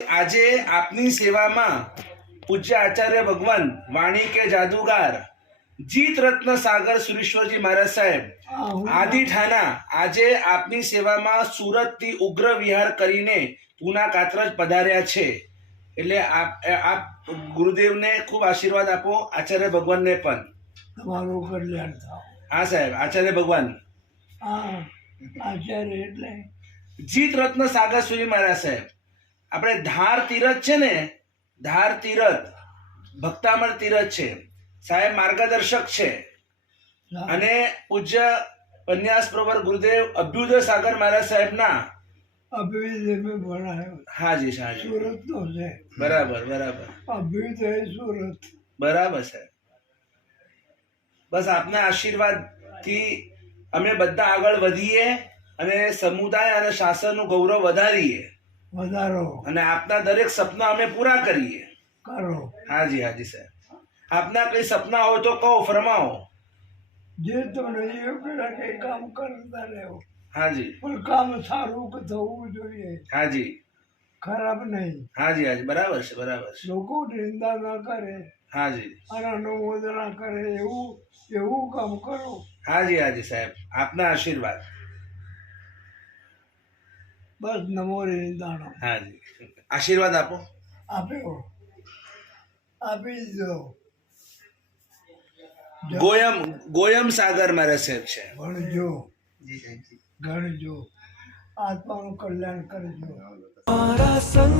આજે આપની સેવામાં પૂજ્ય આચાર્ય ભગવાન વાણી કે જાદુગાર જીત રત્ન સાગર સુરેશ્વરજી મહારાજ સાહેબ આદિ ઠાના આજે આપની સેવામાં સુરતથી ઉગ્ર વિહાર કરીને પૂના કાતરજ પધાર્યા છે. એટલે આપ ગુરુદેવને ખૂબ આશીર્વાદ આપો, આચાર્ય ભગવાનને પણ. તમારું કલ્યાણ થાવ. હા સાહેબ, આચાર્ય ભગવાન. હા, આચાર્ય એટલે જીત રત્ન સાગર સુરી મહારાજ સાહેબ. આપણે ધાર તીરથ છે ને, ધાર તીરથ ભક્તામર તીરથ છે સાહેબ, માર્ગદર્શક છે. અને પૂજ્ય પન્યાસ પ્રવર ગુરુદેવ અભ્યુદય સાગર મહારાજ સાહેબના અભ્યુદય મેં ભણાયો. હાજી હાજી, સુરત નો છે. બરાબર બરાબર અભ્યુદય સુરત. બરાબર સાહેબ. બસ આપના આશીર્વાદથી અમે બધા આગળ વધીએ અને સમુદાય અને શાસનનું ગૌરવ વધારીએ, વધારો અને આપના દરેક સપના અમે પૂરા કરીએ. કરો. હાજી હાજી સાહેબ. આપના કઈ સપના હોય તો કહો, ફરમાવો. જે તમને યોગ્ય લાગે એ કામ કરતા રહેવો, હાજી પણ કામ સારું થવું જોઈએ, હાજી ખરાબ નહીં. હાજી હાજી, બરાબર છે બરાબર છે. લોકો નિંદા ના કરે હાજી અને અનુમોદ ના કરે એવું કામ કરો. હાજી હાજી સાહેબ, આપના આશીર્વાદ. બસ નમો નિંદાણો હાજી, આશીર્વાદ આપો. આપ્યો, આપી દીધો. ગોયમ સાગર મારા સાહેબ છે. ભણજો, ગણજો, આત્માનું કલ્યાણ કરજો. મારા સંગ